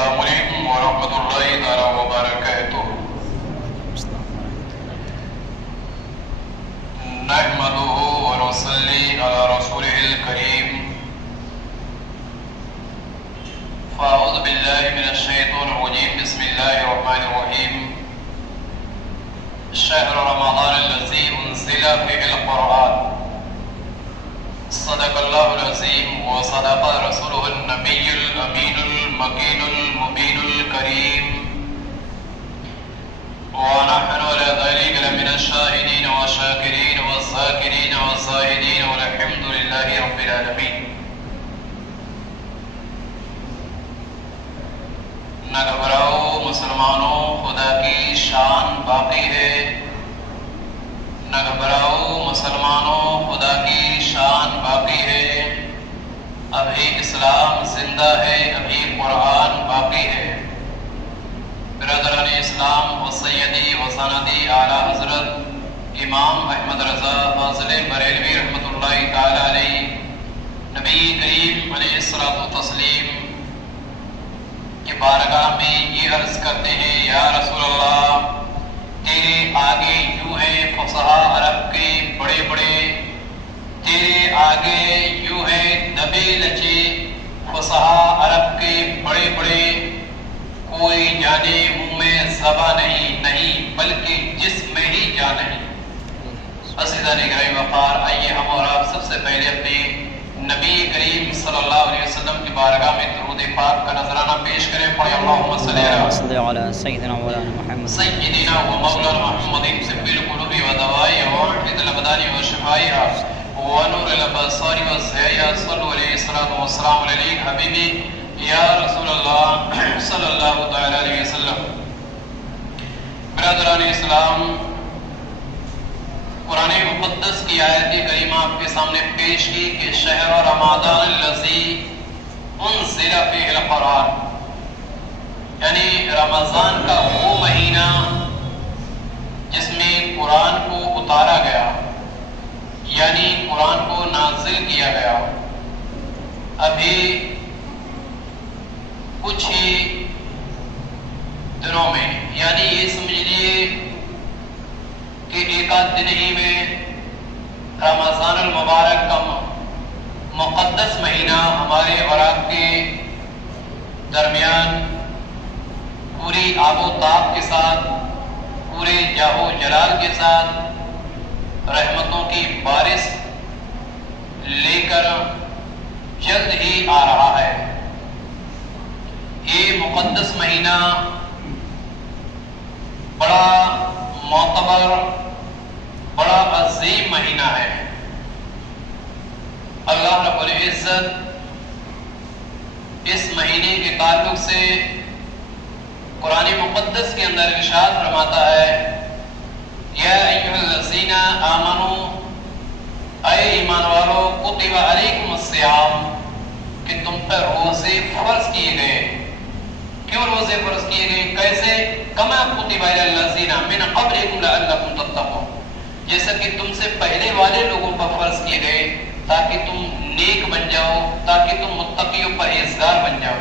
السلام علیکم ورحمۃ اللہ تعالی وبرکاتہ۔ نحمده ونصلي على رسوله الكريم، فأعوذ بالله من الشيطان الرجيم، بسم الله الرحمن الرحيم۔ شهر رمضان الذي أنزل فيه القرآن، صدق الله العظيم وصدق رسوله النبي الأمين المكين المبين الكريم، ونحن على ذلك لمن الشاهدين والشاكرين والذاكرين والزاهدين والحمد لله رب العالمين۔ نہ گھبراؤ مسلمانوں، خدا کی شان باقی ہے۔ نہ گھبراؤ مسلمانوں، خدا کی شان باقی ہے۔ ابھی اسلام زندہ ہے، ابھی قرآن باقی ہے۔ برادران اسلام و سیدی و سندی اعلیٰ حضرت امام احمد رضا فاضل بریلوی رحمۃ اللہ تعالی علیہ، نبی کریم علیہ الصلوۃ والتسلیم کی بارگاہ میں یہ عرض کرتے ہیں، یا رسول اللہ، تیرے آگے یوں ہیں فصحاء عرب کے بڑے بڑے، تیرے آگے یوں ہیں دبے لچے فصحاء عرب کے بڑے بڑے، کوئی جانے منہ میں زباں نہیں بلکہ جسم میں ہی جان نہیں۔ عزیزان گرامی وقار، آئیے ہم اور آپ سب سے پہلے اپنے نبی کریم صلی اللہ علیہ وسلم کی بارگاہ میں درود پاک کا نذرانہ پیش کریں۔ پڑھیں اللہم صلی علی سیدنا مولانا محمد سیدنا و مولانا محمد طب القلوب و دوائها ووحدة الابدان وشفائها ونور الابصار وضیائها، صلوا علیہ الصلاۃ والسلام علیک حبیبی یا رسول اللہ صلی اللہ تعالی علیہ وسلم۔ برادران اسلام، قرآن مقدس کی آیت کریمہ آپ کے سامنے پیش کی کہ شہر رمضان الذی انزل فیہ القرآن، یعنی رمضان کا وہ مہینہ جس میں قرآن کو اتارا گیا، یعنی قرآن کو نازل کیا گیا۔ ابھی کچھ ہی دنوں میں، یعنی یہ سمجھ لیے کہ ایک آدھ دن ہی میں رمضان المبارک کا مقدس مہینہ ہمارے اور آپ کے درمیان پوری آب و تاب کے ساتھ، پورے جاہ و جلال کے ساتھ رحمتوں کی بارش لے کر جلد ہی آ رہا ہے۔ یہ مقدس مہینہ بڑا معتبر، بڑا عظیم مہینہ ہے۔ اللہ رب العزت اس مہینے کے تعلق سے قرآن مقدس کے اندر ارشاد فرماتا ہے، یا ایھا الذین آمنوا، اے ایمان والو، کتب علیکم الصیام، کہ تم پر روزے فرض کیے گئے۔ کیوں روزے فرض کیے گئے؟ کیسے؟ کما کتب علی الذین من قبلکم لعلکم تتقون، جیسا کہ تم سے پہلے والے لوگوں پر فرض کیے گئے تاکہ تم نیک بن جاؤ، تاکہ تم متقی و پرہیزگار بن جاؤ۔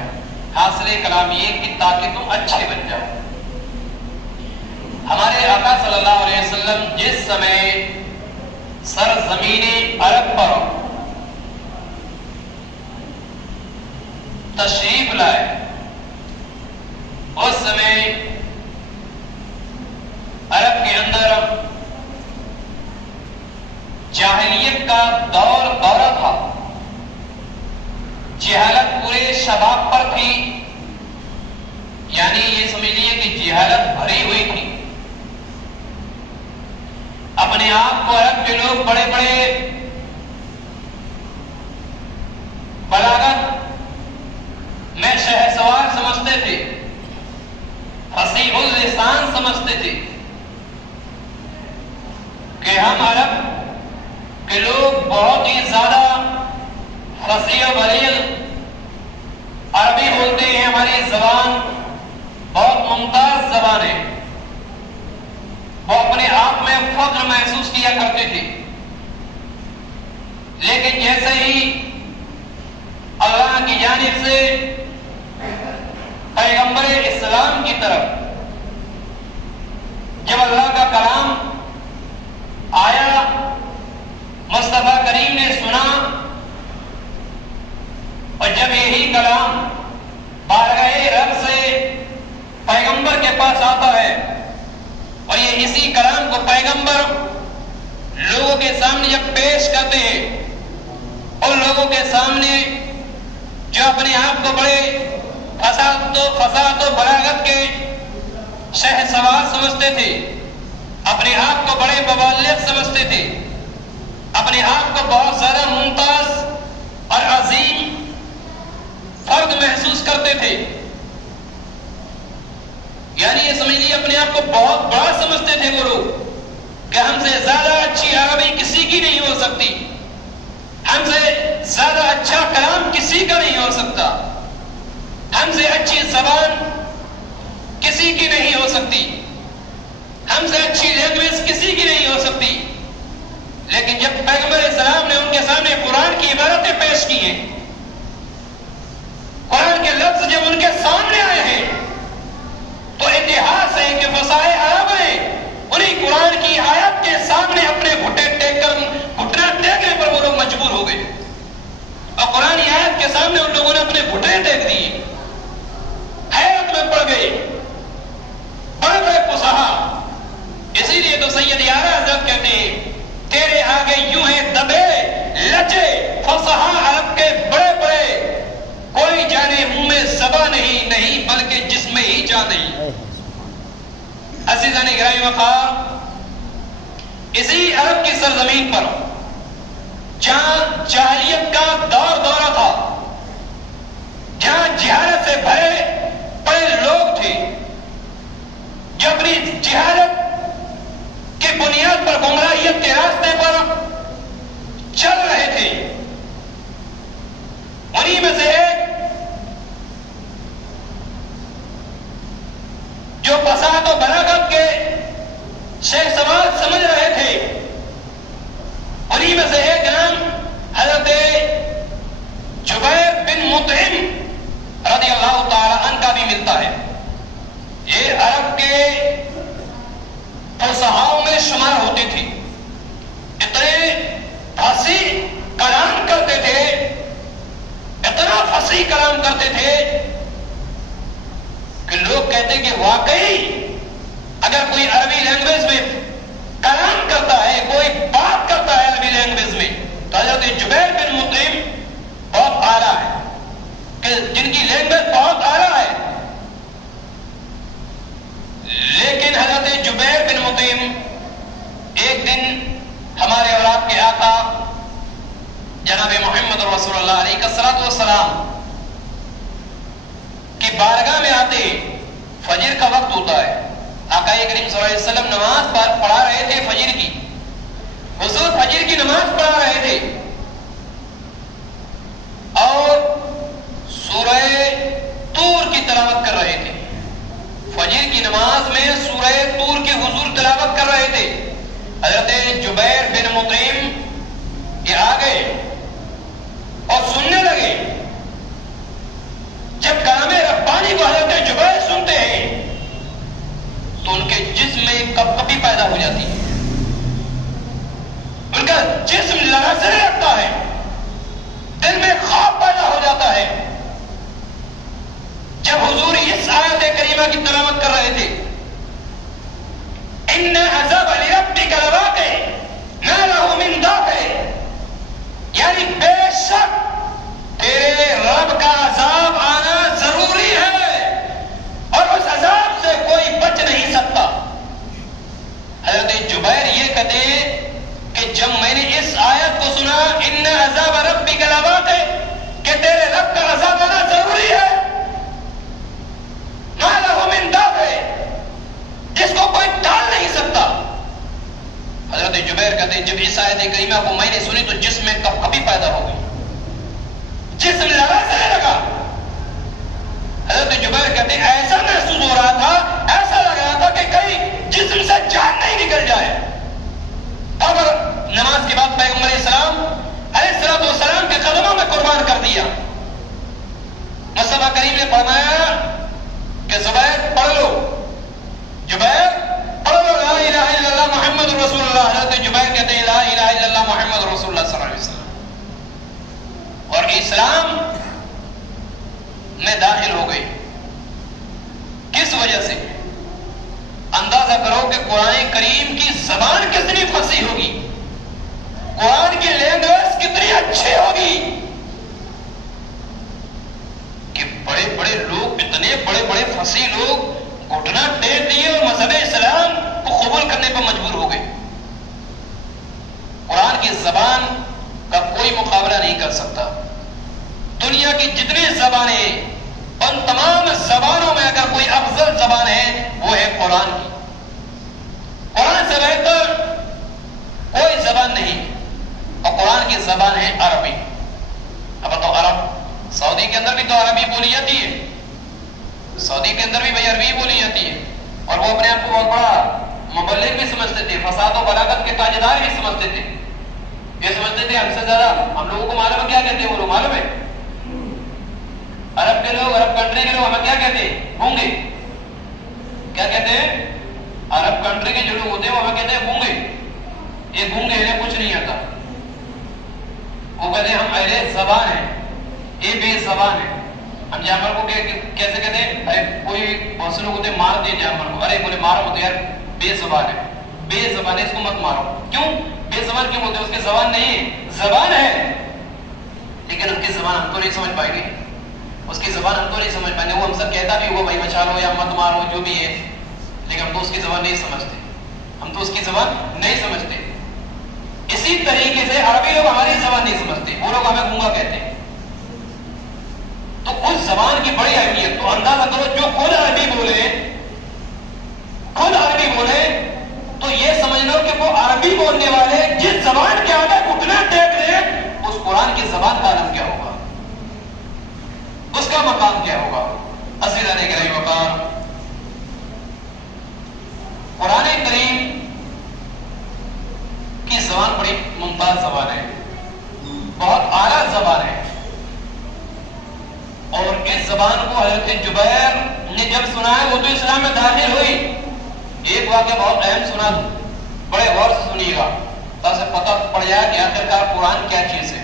حاصل کلام یہ کہ تاکہ تم اچھے بن جاؤ۔ ہمارے آقا صلی اللہ علیہ وسلم جس سمے سرزمین عرب پر تشریف لائے، اس سمے عرب کے اندر جاہلیت کا دورہ تھا، جہالت پورے شباب پر تھی، یعنی یہ سمجھ لیے کہ جہالت بھری ہوئی تھی۔ اپنے آپ کو عرب کے لوگ بڑے بڑے بلاغت میں شہسوار سمجھتے تھے، فصیح اللسان سمجھتے تھے کہ ہم عرب کے لوگ بہت ہی زیادہ فصیح و بلیغ عربی بولتے ہیں، ہماری زبان بہت ممتاز زبان ہے۔ وہ اپنے آپ میں فخر محسوس کیا کرتے تھے، لیکن جیسے ہی اللہ کی جانب سے السلام کی طرف جب اللہ کا کلام آیا، مصطفیٰ کریم نے سنا، اور جب یہی کلام بارگاہ رب سے پیغمبر کے پاس آتا ہے اور یہ اسی کلام کو پیغمبر لوگوں کے سامنے جب پیش کرتے ہیں، ان لوگوں کے سامنے جو اپنے آپ کو بڑے فصاحت و بلاغت کے شہسوار سمجھتے تھے، اپنے آپ کو بڑے مبلغ سمجھتے تھے، اپنے آپ کو بہت زیادہ ممتاز اور عظیم فرد محسوس کرتے تھے، یعنی یہ سمجھ لیے اپنے آپ کو بہت بڑا سمجھتے تھے وہ لوگ کہ ہم سے زیادہ اچھی عربی کسی کی نہیں ہو سکتی، ہم سے زیادہ اچھا کلام کسی کا نہیں ہو سکتا، ہم سے اچھی زبان کسی کی نہیں ہو سکتی، ہم سے اچھی لینگویج کسی کی نہیں ہو سکتی۔ لیکن جب پیغمبر اسلام نے ان کے سامنے قرآن کی عبارتیں پیش کی ہیں، قرآن کے لفظ جب ان کے سامنے آئے ہیں، تو اتہاس ہے کہ فصاحت عرب ہیں، انہیں قرآن کی آیت کے سامنے اپنے گھٹنا ٹیکنے پر وہ لوگ مجبور ہو گئے، اور قرآن کی آیت کے سامنے ان لوگوں نے اپنے گھٹنے ٹیک دیے، حیرت میں پڑ گئے بڑے بڑے فصاحہ۔ اسی لیے تو سید یارا حضرت کہتے ہیں تیرے آگے یوں ہیں دبے لچے فصاحہ عرب کے بڑے بڑے، کوئی جانے منہ میں زبا نہیں بلکہ جسم میں ہی جان نہیں۔ عزیزان گرامی وقار، اسی عرب کی سرزمین پر جہاں جاہلیت کا دورہ تھا، جہاں جہالت سے بھرے پڑے لوگ تھے جو اپنی جہالت کی بنیاد پر گمراہیت کے راستے پر چل رہے تھے، انہی میں سے ایک جو فصاحت و بلاغت کے شہسوار سمجھ رہے تھے، انہی میں سے ایک نام حضرت جبیر بن مطعم رضی اللہ تعالی عنہ کا بھی ملتا ہے۔ یہ عرب کے فصحاؤں میں شمار ہوتے تھے، اتنے فصیح کلام کرتے تھے، اتنا فصیح کلام کرتے تھے کہ لوگ کہتے کہ واقعی اگر کوئی عربی لینگویج میں کلام کرتا ہے، کوئی بات کرتا ہے عربی لینگویج میں، تو حضرت جبیر بن مطعم بہت اعلیٰ ہے، کہ جن کی لینگویج بہت اعلیٰ ہے۔ لیکن حضرت جبیر بن مطعم ایک دن ہمارے اور آپ کے آقا جناب محمد رسول اللہ علیہ الصلوۃ والسلام کی بارگاہ میں آتے، فجر کا وقت ہوتا ہے، آقا کریم صلی اللہ علیہ وسلم نماز پڑھا رہے تھے فجر کی، حضور فجر کی نماز پڑھا رہے تھے اور سورہ طور کی تلاوت کر رہے تھے۔ فجر کی نماز میں سورہ طور کی حضور تلاوت کر رہے تھے۔ حضرت جبیر بن مطعم یہ آگئے اور سننے لگے۔ جب کلام ربانی کو حضرت جبیر سنتے ہیں تو ان کے جسم میں کپکپی پیدا ہو جاتی ہے، ان کا جسم لرزنے لگتا ہے، دل میں خوف پیدا ہو جاتا ہے۔ جب حضور اس آیت کریمہ کی تلاوت کر رہے تھے، ان عذاب لربک لواقع ما له من دافع، یعنی بے شک تیرے رب کا عذاب آنا ضروری ہے اور اس عذاب سے کوئی بچ نہیں سکتا۔ حضرت جبیر یہ کہتے ہیں کہ جب میں نے اس آیت کو سنا، ان عذاب ربک لواقع، کہ تیرے رب کا عذاب آنا ضروری ہے، ما له من دافع، جس کو کوئی ٹال نہیں سکتا۔ حضرت جبیر کہتے ہیں جب اس آیت کریمہ کو میں نے سنی تو جسم میں کپکپی پیدا ہو گئی، جسم لرزنے لگا۔ حضرت جبیر کہتے ہیں ایسا محسوس ہو رہا تھا، ایسا لگ رہا تھا کہ کہیں جسم سے جان نہیں نکل جائے۔ اور نماز کے بعد پیغمبر اسلام علیہ السلام کے قدموں میں قربان کر دیا۔ مصطفیٰ کریم نے فرمایا کہ زبیر کہ قرآن کریم کی زبان کتنی فصیح ہوگی، قرآن کی لینگویج کتنی اچھی ہوگی کہ بڑے بڑے لوگ، اتنے بڑے بڑے فصیح لوگ گھٹنا ٹیک دیے اور مذہب اسلام کو قبول کرنے پر مجبور ہو گئے۔ قرآن کی زبان کا کوئی مقابلہ نہیں کر سکتا۔ دنیا کی جتنی زبانیں، ان تمام زبانوں میں اگر کوئی افضل زبان ہے وہ ہے قرآن کی۔ قرآن سے بہتر کوئی زبان نہیں، اور قرآن کی زبان ہے عربی۔ اب تو عرب، سعودی کے اندر بھی تو عربی بولی جاتی ہے، سعودی کے اندر بھی بھائی عربی بولی جاتی ہے، اور وہ اپنے آپ کو بہت بڑا مبلغ بھی سمجھتے تھے، فساد و بلاغت کے تاجدار بھی سمجھتے تھے۔ یہ سمجھتے تھے ہم سے زیادہ ہم لوگوں کو معلوم ہے کیا کہتے ہیں، وہ لوگ معلوم ہے عرب کے لوگ، عرب کنٹری کے لوگ ہمیں کیا کہتے ہیں، گونگے۔ کیا کہتے ہیں؟ عرب کنٹری کے جو لوگ ہوتے ہیں وہ ہمیں کہتے ہیں گونگے، یہ گونگے ہیں، کچھ نہیں آتا۔ وہ کہتے ہیں ہم اہل زبان ہیں، یہ بے زبان ہے۔ ہم جانور کو کیسے کہتے ہیں؟ ارے کوئی بہت سے لوگ ہوتے ہیں مار دیں جانور کو، ارے بولے مارو ہوتے یار بے زبان ہے، بے زبان ہے، اس کو مت مارو۔ کیوں بے زبان کیوں بولتے ہیں؟ اس کی زبان نہیں ہے، زبان ہے لیکن اس کی زبان ہم تو نہیں سمجھ پائیں گے، اس کی زبان ہم تو نہیں سمجھ پائیں گے۔ وہ ہم سب کہتا بھی ہوا بھائی بچا لو یا مت مارو جو بھی ہے، لیکن ہم تو اس کی زبان نہیں سمجھتے، ہم تو اس کی زبان نہیں سمجھتے۔ اسی طریقے سے عربی لوگ ہماری زبان نہیں سمجھتے، وہ لوگ ہمیں گونگا کہتے ہیں۔ تو اس زبان کی بڑی اہمیت، تو اندازہ کرو جو خود عربی بولے، خود عربی بولے تو یہ سمجھ لو کہ وہ عربی بولنے والے جس زبان کے آگے گھٹنا ٹیک رہے، اس قرآن کی زبان کا عالم کیا ہوگا، اس کا مقام کیا ہوگا۔ عزیزان گرامی وقار، قرآن کریم کی زبان بڑی ممتاز زبان ہے، بہت اعلیٰ زبان ہے، اور اس زبان کو حضرت جبیر نے جب سنا ہے، وہ تو اسلام میں داخل ہوئی۔ ایک واقعہ بہت اہم سنا، بڑے غور سے سنیے گا تاکہ پتہ پڑ جائے کہ آخرکار قرآن کیا چیز ہے۔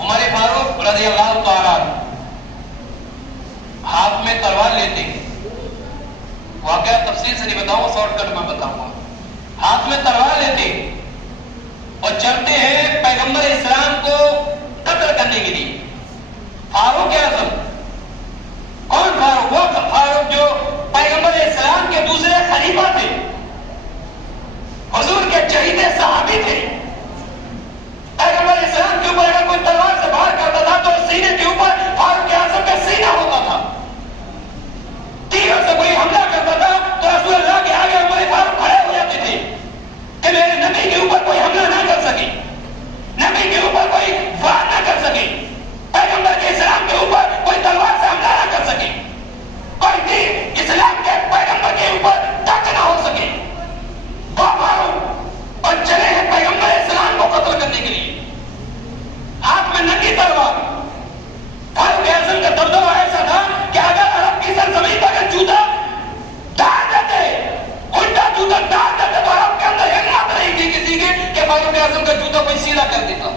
عمر فاروق رضی اللہ تعالیٰ ہاتھ میں تلوار لیتے، واقعہ تفصیل سے نہیں بتاؤں، شارٹ کٹ میں بتاؤں گا۔ ہاتھ میں تلوار لیتے اور چلتے ہیں پیغمبر اسلام کو قتل کرنے کے لیے۔ فاروق اعظم، کون فاروق؟ وہ فاروق جو پیغمبر اسلام کے دوسرے خلیفہ تھے، حضور کے چہیتے صحابی تھے۔ پیغمبر اسلام کے اوپر اگر کوئی تلوار سے وار کرتا تھا تو سینے کے اوپر فاروق اعظم کا سینہ ہوتا تھا۔ تیروں سے کوئی حملہ کرتا تھا تو رسول اللہ کے آگے عمر فاروق کھڑے ہو جاتے تھے کہ میرے نبی کے اوپر کوئی حملہ نہ کر سکے، نبی کے اوپر کوئی وار نہ کر سکے، پیغمبر کے اسلام کے اوپر کوئی تلوار سے حملہ نہ کر سکے، کوئی تیر اسلام کے پیغمبر کے اوپر ٹچ نہ ہو سکے۔ وہ فاروق اور چلے ہیں پیغمبر اسلام کو قتل کرنے کے لیے، ہاتھ میں ننگی تلوار۔ فاروق اعظم کا دبدبہ ایسا تھا کہ اگر عرب کی سرزمین پر اگر جوتا ڈال دیتے، الٹا جوتا ڈال دیتے، تو عرب کے اندر ہمت نہیں تھی کسی کی کہ فاروق اعظم کا جوتا کوئی سیدھا کر دیتا۔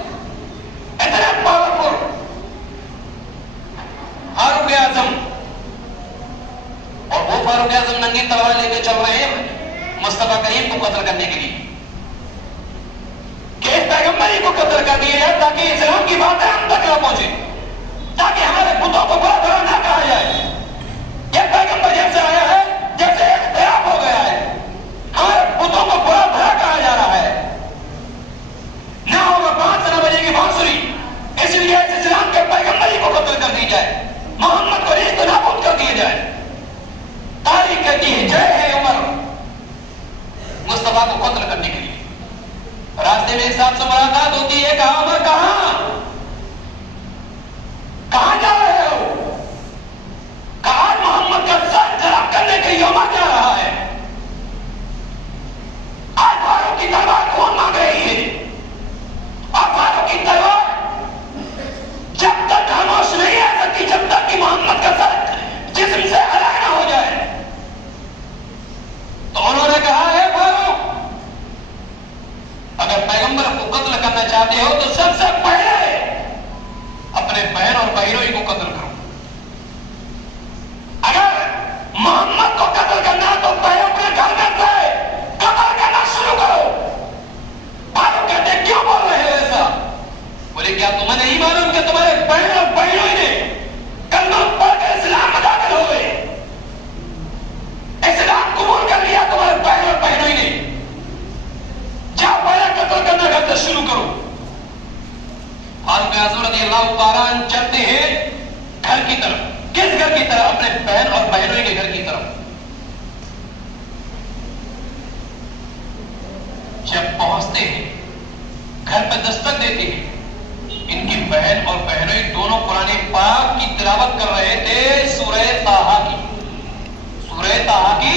اتنا پاورفل فاروق اعظم، اور وہ فاروق اعظم ننگی تلوار لے کے چل رہے ہیں مصطفیٰ کریم کو قتل کرنے کے لیے کہ اس پیغمبری کو قتل کر دیا جائے تاکہ اسلام کی باتیں ہم تک نہ پہنچے، تاکہ ہمارے بتوں کو برا بھلا نہ کہا جائے۔ یہ پیغمبر جب سے آیا ہے، جب سے اختلاف ہو گیا ہے، ہمارے بتوں کو برا بھلا کہا جا رہا ہے۔ نہ ہوگا 5 بجے کی بانسری، اس لیے اس اسلام کے پیغمبری کو قتل کر دی جائے، محمد کو ریشت نابود کر دیا جائے۔ تاریخ کہتی ہے جے ہے عمر مصطفیٰ کو قتل کرنے کے لیے۔ راستے میں ایک صاحب سے ملاقات ہوتی ہے، کہا عمر کہاں جا رہے ہو؟ کہا محمد کا سر جلب کرنے کے لیے عمر جا رہا ہے۔ آج فاروق کی تلوار خون مانگ رہی ہے، اور فاروق کی تلوار جب تک خاموش نہیں رہ سکتی جب تک کہ محمد کا سر جسم سے الگ نہ ہو جائے۔ تو انہوں نے کہا ہے فاروق، اگر پیغمبر کو قتل کرنا چاہتے ہو تو سب سے گھر پہ دستک دیتی ہے. ان کی بہن اور بہنوئی دونوں قرآن پاک کی تلاوت کر رہے تھے، سورہ طٰہٰ کی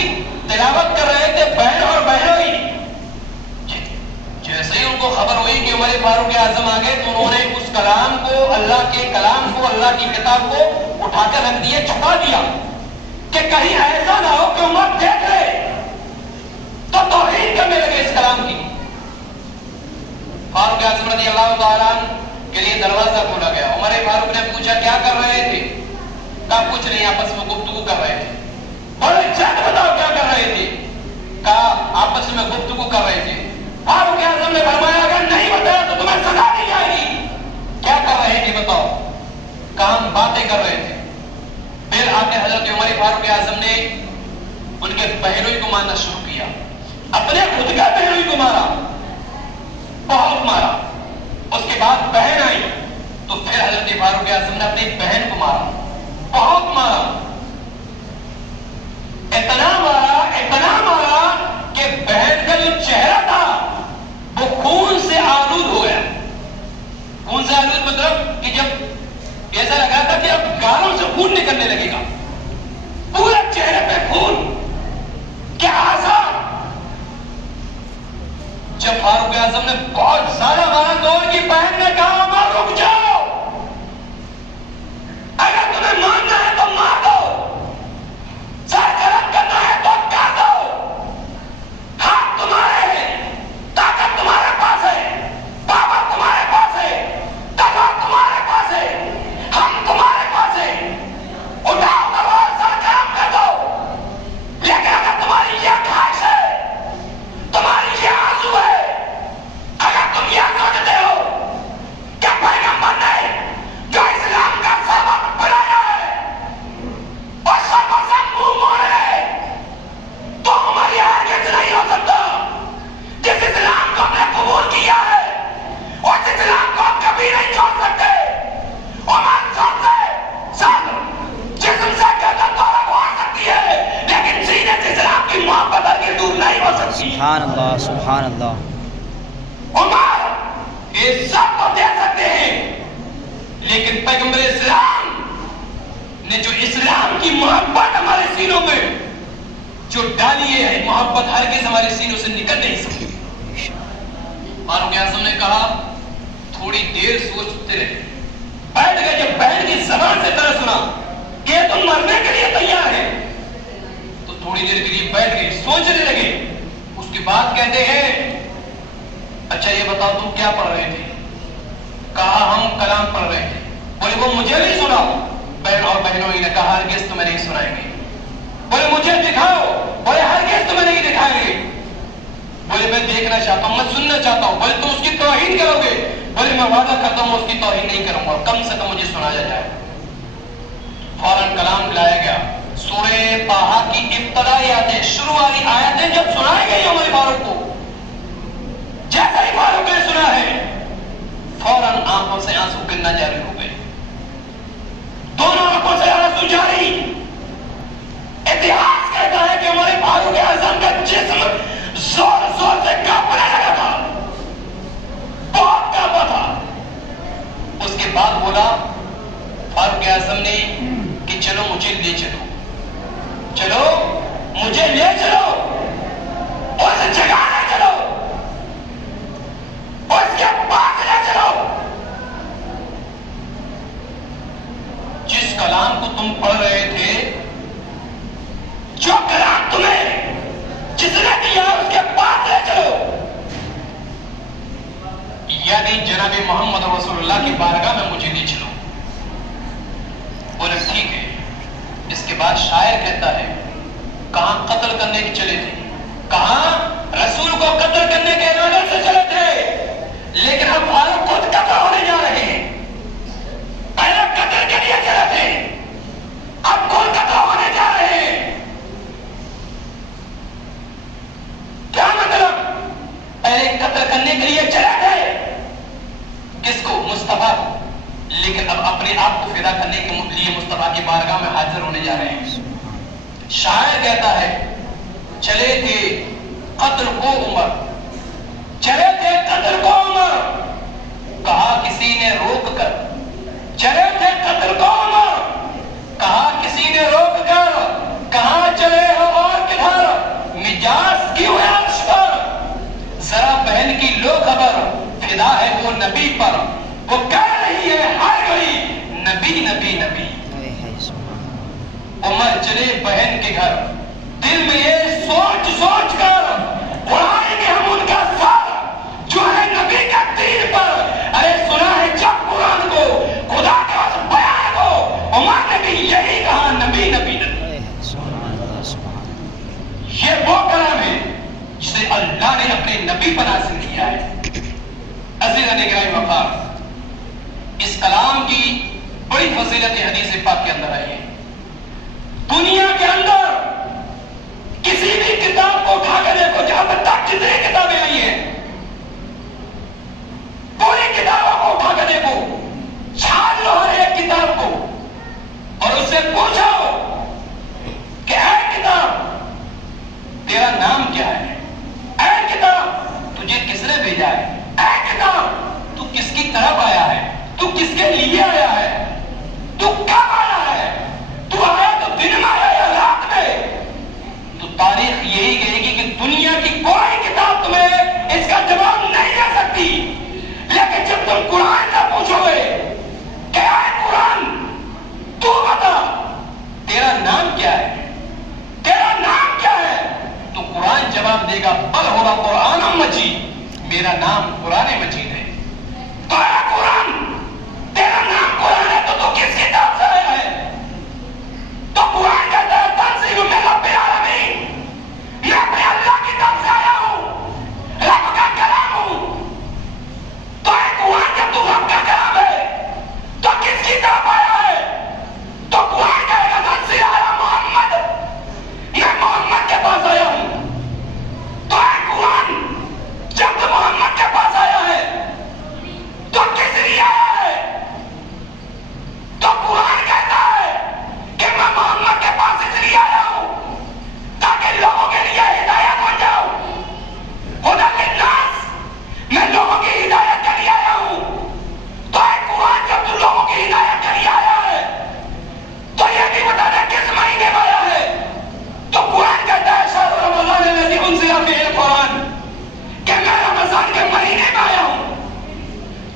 تلاوت کر رہے تھے بہن اور بہنوئی. جیسے ہی ان کو خبر ہوئی کہ عمر فاروق اعظم آگے تو انہوں نے اس کلام کو، اللہ کے کلام کو، اللہ کی کتاب کو اٹھا کر رکھ دیے، چھپا دیا کہ کہیں ایسا نہ ہو کہ عمر دیکھ لے تو توہین کرنے لگے اس کلام کی. فاروق اعظم رضی اللہ تعالیٰ کے لیے دروازہ کھولا گیا. عمر فاروق نے پوچھا کیا کر رہے تھے؟ کہا کچھ نہیں، آپس میں گفتگو کر رہے تھے. بولے جھٹ بتاؤ کیا کر رہے تھے؟ کہا آپس میں گفتگو کر رہے تھے. فاروق اعظم نے فرمایا اگر نہیں بتایا تو تمہیں سزا دی جائے گی. کیا کر رہے تھے بتاؤ؟ کہا ہم باتیں کر رہے تھے. پھر آ کے حضرت عمر فاروق اعظم نے ان کے بہنوئی کو مارنا شروع کیا. اپنے خود کا بہنوئی کو مارا، بہت مارا. اس کے بعد بہن آئی تو پھر حضرت فاروق اعظم نے اپنی بہن کو مارا، بہت مارا. اتنا مارا کہ بہن کا جو چہرہ تھا وہ خون سے آلود ہو گیا. خون سے آلود مطلب کہ جب ایسا لگا تھا کہ اب گالوں سے خون نکلنے لگے گا، پورے چہرے پہ خون. کیا آسان. جب فاروق اعظم نے بہت زیادہ مارا تو ان کی بہن نے کہا عمر رک جاؤ، اگر تمہیں مارنا ہے تو مار دو، سرگرم کرنا ہے تو کر دو. ہاتھ تمہارے ہیں، طاقت تمہارے پاس ہے، پاور تمہارے پاس ہے، تلوار تمہارے پاس ہے، ہم تمہارے پاس ہے. اٹھاؤ تلوار، سرگرم کر دو. لیکن اگر تمہاری یہ خواہش ہے، تمہاری یہ آرزو ہے، اگر تم یہ سوچتے ہو کہ پیغمبر نے جو اسلام کا سبق بنایا ہے اس سبق سے منہ موڑے تو ہماری ہرگز نہیں ہو سکتا. جس اسلام کو ہم نے قبول کیا ہے اس اسلام کو ہم کبھی نہیں چھوڑ سکتے. عمر چھوڑتے جسم سے گردن تو الگ ہو سکتی ہے لیکن سینے سے اسلام کی محبت ہرگز دور نہیں ہو سکتی. سبحان اللہ، سبحان اللہ. عمر یہ سب کو دے سکتے ہیں لیکن پیغمبر اسلام نے جو اسلام کی محبت ہمارے سینوں میں جو ڈالی ہے، محبت ہرگز ہمارے سینوں سے نکل نہیں سکتی. فاروق اعظم نے کہا تھوڑی دیر سوچتے رہے. بیٹھ گئے. جب بہن کی زبان سے طرح سنا کہ تم مرنے کے لیے تیار ہے تو تھوڑی دیر کے لیے بیٹھ گئے، سوچنے لگے. اس کے بعد کہتے ہیں اچھا یہ بتاؤ تم کیا پڑھ رہے تھے؟ کہا ہم کلام پڑھ رہے تھے. بولے وہ مجھے نہیں سنا. بہن اور بہنوئی نے کہا ہرگز تمہیں نہیں سنائیں گے. بولے مجھے دکھاؤ. بولے ہرگز تمہیں نہیں دکھائیں گے. بولے میں دیکھنا چاہتا ہوں، میں سننا چاہتا ہوں. بولے تم اس کی توہین کرو گے. بولے میں وعدہ کرتا ہوں اس کی توہین نہیں کروں گا، کم سے کم مجھے سنایا جائے. فوراً کلام لایا گیا. سورہ طٰہٰ کی ابتدائی آیتیں، شروع والی آیتیں جب سنائی گئی عمر فاروق کو، جیسے ہی فاروق نے سنا ہے فوراً آنکھوں سے آنسو گرنا جاری ہو گئے. دونوں آنکھوں سے آنسو جاری. اتہاس کہتا ہے کہ عمر فاروق اعظم کا جسم زور زور سے کانپنے لگا تھا، بہت کانپا تھا. اس کے بعد بولا فاروق اعظم نے کہ چلو مجھے لے چلو، چلو مجھے لے چلو، اس جگہ لے چلو، اس کے پاس لے چلو. جس کلام کو تم پڑھ رہے تھے، جو کلام تمہیں جس نے دیا اس کے پاس لے چلو. یعنی جناب محمد رسول اللہ کی بارگاہ میں مجھے لے چلو. بولے ٹھیک ہے. اس کے بعد شاعر کہتا ہے کہاں قتل کرنے کے چلے تھے، کہاں رسول کو قتل کرنے کے ارادے سے چلے تھے، لیکن اب فاروق خود قتل ہونے جا رہے ہیں. پہلے قتل کے لیے چلے تھے، اب خود قتل ہونے جا رہے ہیں. کیا مطلب؟ پہلے قتل کرنے کے لیے چلے تھے کس کو؟ مصطفیٰ کو، لیکن اب اپنے آپ کو فدا کرنے کے لیے مصطفیٰ کی بارگاہ میں حاضر ہونے جا رہے ہیں. شاعر کہتا ہے چلے تھے قتل کو عمر، چلے تھے قتل کو عمر، کہا کسی نے روک کر، چلے تھے قتل کو عمر، کہا کسی نے روک کر، کہاں چلے ہو اور کدھر، مجاز کیوں ہے عرش پر، ذرا بہن کی لو خبر، فدا ہے وہ نبی پر، وہ کہہ رہی ہے ہر گھڑی نبی نبی نبی۔ عمر چلے بہن کے گھر، دل میں یہ سوچ سوچ کر اڑائیں گے ہم ان کا سر جو ہے نبی کا تیر پر۔ ارے سنا ہے جب قرآن کو، خدا کے اس بیان کو، عمر نے بھی یہی کہا نبی نبی نبی۔ یہ وہ کلام ہے جسے اللہ نے اپنے نبی پر نازل کیا ہے۔ عزیزان گرامی وقار، اس کلام کی بڑی فضیلت حدیث پاک کے اندر آئی ہے۔ دنیا کے اندر کسی بھی کتاب کو اٹھا کر دیکھو، جہاں تک جتنی کتابیں آئی ہیں پوری کتابوں کو اٹھا کر دیکھو، چھان لو ہر ایک کتاب کو اور اس سے پوچھو کہ اے کتاب تیرا نام کیا ہے، اے کتاب تجھے کس نے بھیجا ہے، اے کتاب تو کس کی طرف آیا ہے، تو کس کے لیے آیا ہے، تو کب آیا ہے، تو آیا تو دن میں آیا یا رات میں؟ تو تاریخ یہی کہے گی کہ دنیا کی کوئی کتاب تمہیں اس کا جواب نہیں دے سکتی۔ لیکن جب تم قرآن سے پوچھو گے کہ اے قرآن تو بتا تیرا نام کیا ہے، تیرا نام کیا ہے، تو قرآن جواب دے گا بل ہوا قرآن مجید، میرا نام قرآن مجید ہے۔ تو اے قرآن تیرا نام قرآن ہے تو کس کتاب سے آیا ہے؟ تو قرآن کہتا ہے تنزیل من رب العالمین، میں اپنے اللہ کی طرف سے آیا ہوں، رب کا کلام ہوں۔ تو اے قرآن جب تو رب کا کلام ہے تو کس کی طرف آیا ہے؟ تو قرآن کہے گا تنزیل علی محمد، میں محمد کے پاس آیا ہوں۔ تو اے قرآن جب تو محمد کے پاس آیا ہے تو کس لیے آیا ہے؟ تو قرآن کہتا ہے کہ میں محمد کے پاس اس لیے آیا ہوں تاکہ لوگوں کے لیے ہدایت بن جاؤں، خدا للناس، میں لوگوں کی ہدایت کے لیے آیا ہوں۔ تو اے قرآن جب تو لوگوں کی ہدایت کے لیے آیا ہے تو یہ بھی بتا دے کس مہینے میں آیا ہے؟ تو قرآن کہتا ہے شہر رمضان الذی انزل فیہ القرآن، کہ میں رمضان کے مہینے میں آیا ہوں۔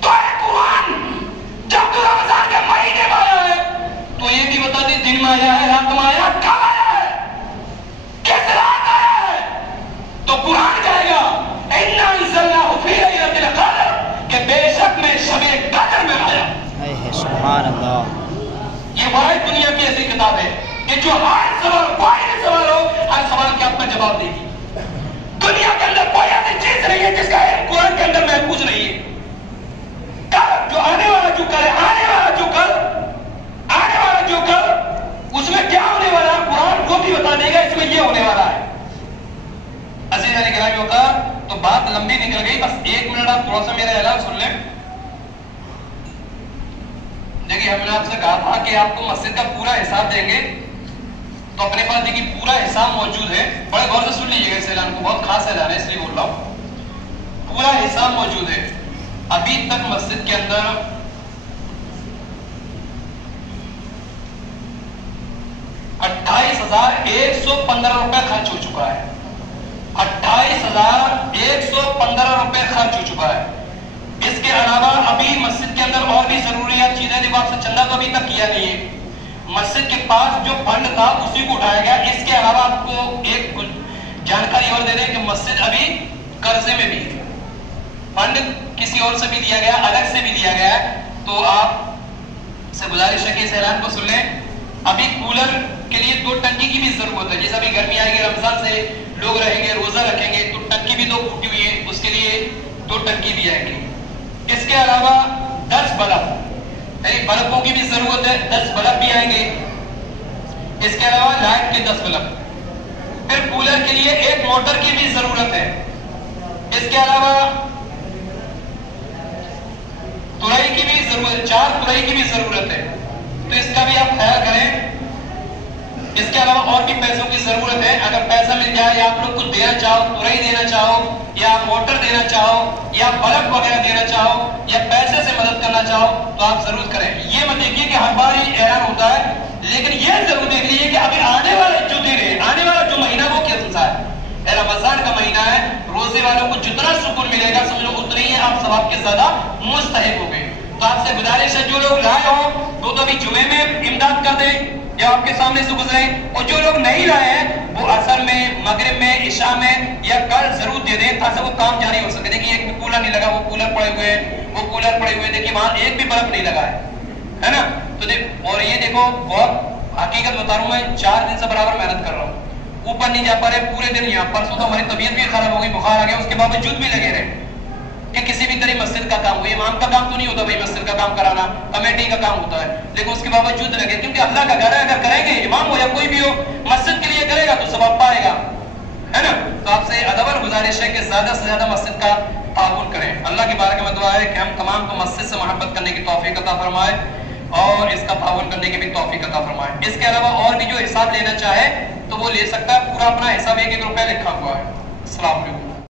تو اے قرآن جب تو رمضان کے مہینے میں آیا ہے تو یہ بھی بتا دے دن میں آیا ہے، رات میں آیا، کب آیا ہے، کس رات آیا ہے؟ تو قرآن کہے گا اِنَّا أَنزَلْنَاهُ فِي لَيْلَةِ الْقَدْرِ، کہ بے شک میں شب قدر میں آیا۔ سبحان اللہ۔ یہ واحد دنیا کی ایسی کتاب ہے کہ جو ہر سوال، کوئی بھی سوال ہو، ہر سوال کے آپ کا جواب دے گی۔ دنیا کے اندر کوئی ایسی چیز نہیں ہے جس کا علم قرآن کے اندر محفوظ نہیں ہے۔ کل جو آنے والا جو کل ہے، آنے والا جو کل، آنے والا جو کل، اس میں کیا ہونے والا ہے قرآن کو بھی بتا دے گا، اس میں یہ ہونے والا ہے۔ عزیزان گرامی وقار، تو بات لمبی نکل گئی، بس ایک منٹ آپ تھوڑا سا میرا اعلان سن لیں۔ دیکھیے ہم نے آپ سے کہا تھا کہ آپ کو مسجد کا پورا حساب دیں گے، تو اپنے پاس دیکھیے پورا حساب موجود ہے، بڑے غور سے سن لیجیے گا اس اعلان کو، بہت خاص اعلان ہے اس لیے بول رہا ہوں۔ پورا حساب موجود ہے۔ ابھی تک مسجد کے اندر 28,115 روپے خرچ ہو چکا ہے، 28,115 روپے خرچ ہو چکا ہے۔ اس کے علاوہ ابھی مسجد کے اندر اور بھی ضروریات چیزیں دیکھو، آپ سے چندہ تو ابھی تک کیا نہیں ہے، مسجد کے پاس جو فنڈ تھا اسی کو اٹھایا گیا۔ اس کے علاوہ آپ کو ایک جانکاری اور دے دیں کہ مسجد ابھی قرضے میں بھی ہے، فنڈ کسی اور سے بھی دیا گیا، الگ سے بھی دیا گیا ہے، تو آپ سے گزارش ہے کہ اس اعلان کو سن لیں۔ ابھی کولر کے لیے 2 ٹنکی کی بھی ضرورت ہے، جیسا ابھی گرمی آئے گی، رمضان سے لوگ رہیں گے، روزہ رکھیں گے، تو ٹنکی بھی 2 پھوٹی ہوئی ہے، اس کے لیے 2 ٹنکی بھی آئیں گی۔ اس کے علاوہ 10 بلب، یعنی بلبوں کی بھی ضرورت ہے، 10 بلب بھی آئیں گے۔ اس کے علاوہ لائٹ کے 10 بلب، پھر کولر کے لیے 1 موٹر کی بھی ضرورت ہے۔ اس کے علاوہ ترائی کی بھی ضرورت ہے، 4 ترائی کی بھی ضرورت ہے، تو اس کا بھی آپ خیال کریں۔ اس کے علاوہ اور بھی پیسوں کی ضرورت ہے. اگر پیسہ مل جائے یا آپ لوگ کچھ دینا چاہو, تورئی دینا چاہو یا موٹر دینا چاہو یا بلب وغیرہ دینا چاہو یا پیسے سے مدد کرنا چاہو تو آپ ضرور کریں. یہ مت دیکھیے کہ ہر بار یہ اعلان ہوتا ہے, لیکن یہ ضرور دیکھ لیجیے کہ ابھی آنے والا جو دن ہے, آنے والا جو مہینہ وہ کیسا ہے. رمضان کا مہینہ ہے, روزے والوں کو جتنا سکون ملے گا سمجھو اتنا ہی آپ ثواب کے زیادہ مستحق ہو گئے. تو آپ سے گزارش ہے جو لوگ لائے ہو وہ تو ابھی جمعے میں امداد کر دیں یا آپ کے سامنے سے گزریں, اور جو لوگ نہیں لائے ہیں وہ عصر میں, مغرب میں, عشاء میں یا کل ضرور دے دیں تاکہ وہ کام جاری ہو سکے. دیکھیے ایک بھی کولر نہیں لگا, وہ کولر پڑے ہوئے ہیں, وہ کولر پڑے ہوئے, دیکھیے وہاں ایک بھی بلب نہیں لگا ہے نا. تو اور یہ دیکھو بہت حقیقت بتا رہا ہوں میں, 4 دن سے برابر محنت کر رہا ہوں, اوپر نہیں جا پا رہے پورے دن. یہاں پرسوں تو ہماری طبیعت بھی خراب ہو گئی, بخار آ گیا, اس کے باوجود بھی لگے رہے کہ کسی بھی طرح مسجد کا کام ہو. امام کا کام تو نہیں ہوتا بھائی, مسجد کا کام کرانا کمیٹی کا کام ہوتا ہے, لیکن اس کے باوجود لگے کیونکہ اللہ کا گھر ہے. اگر کریں گے, امام ہو یا کوئی بھی ہو, مسجد کے لیے کرے گا تو ثواب پائے گا, ہے نا. تو آپ سے ادب گزارش ہے کہ زیادہ سے زیادہ مسجد کا تعاون کریں. اللہ کی بارگاہ میں دعا ہے کہ ہم تمام کو مسجد سے محبت کرنے کی توفیق عطا فرمائے اور اس کا تعاون کرنے کی بھی توفیق عطا فرمائے. اس کے علاوہ اور بھی جو حساب لینا چاہے تو وہ لے سکتا ہے, پورا اپنا حساب 1-1 روپے لکھا ہوا ہے. السلام علیکم.